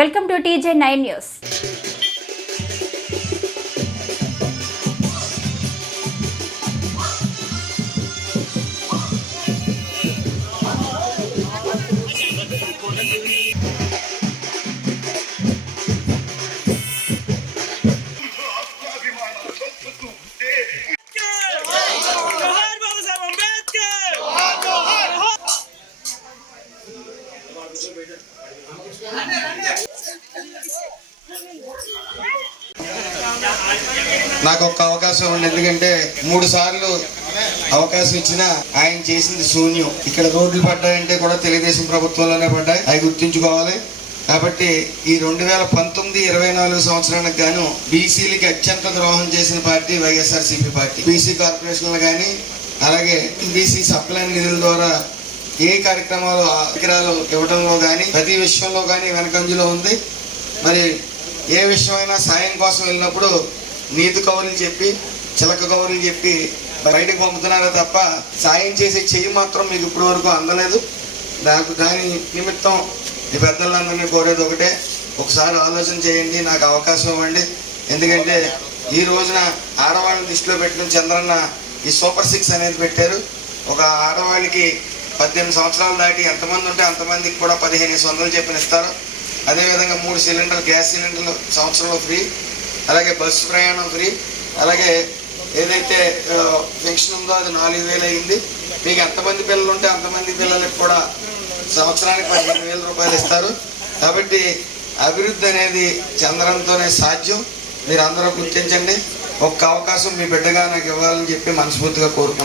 Welcome to TJ9 news. నాకు ఒక అవకాశం ఉంది. ఎందుకంటే 3 సార్లు అవకాశం ఇచ్చిన ఆయన చేసింది శూన్యం. ఇక్కడ రోడ్లు పడ్డాయంటే కూడా తెలుగుదేశం ప్రభుత్వంలోనే పడ్డాయి, అవి గుర్తుంచుకోవాలి. కాబట్టి ఈ 2019-24 సంవత్సరానికి గాను బీసీలకి అత్యంత ద్రోహం చేసిన పార్టీ వైఎస్ఆర్సీపీ పార్టీ. బీసీ కార్పొరేషన్లు కానీ అలాగే బీసీ సప్లై నిధుల ద్వారా ఏ కార్యక్రమాలు పరికరాలు ఇవ్వడంలో కానీ ప్రతి విషయంలో కానీ వెనకంజలో ఉంది. మరి ఏ విషయమైనా సాయం కోసం వెళ్ళినప్పుడు నీతి కౌరులు చెప్పి చిలక కౌరులు చెప్పి బయటకు పంపుతున్నారో తప్ప సాయం చేసే చెయ్యి మాత్రం మీకు ఇప్పటి వరకు అందలేదు. దాని నిమిత్తం ఈ పెద్దలందరినీ కోరేది ఒకటే, ఒకసారి ఆలోచన చేయండి, నాకు అవకాశం ఇవ్వండి. ఎందుకంటే ఈ రోజున ఆడవాళ్ళని దృష్టిలో పెట్టిన చంద్రన్న ఈ సూపర్ 6 అనేది పెట్టారు. ఒక ఆడవాళ్ళకి 18 సంవత్సరాలు దాటి ఎంతమంది ఉంటే అంతమందికి కూడా 1500 చెప్పిన ఇస్తారు. అదేవిధంగా 3 సిలిండర్లు గ్యాస్ సిలిండర్లు సంవత్సరంలో ఫ్రీ, అలాగే బస్సు ప్రయాణం ఫ్రీ, అలాగే ఏదైతే పెన్షన్ ఉందో అది 4000 అయింది. మీకు ఎంతమంది పిల్లలు ఉంటే అంతమంది పిల్లలకి కూడా సంవత్సరానికి 15,000 రూపాయలు ఇస్తారు. కాబట్టి అభివృద్ధి అనేది చంద్రంతోనే సాధ్యం. మీరు అందరూ గుర్తించండి. ఒక్క అవకాశం మీ బిడ్డగా నాకు ఇవ్వాలని చెప్పి మనస్ఫూర్తిగా కోరుకుంటున్నాను.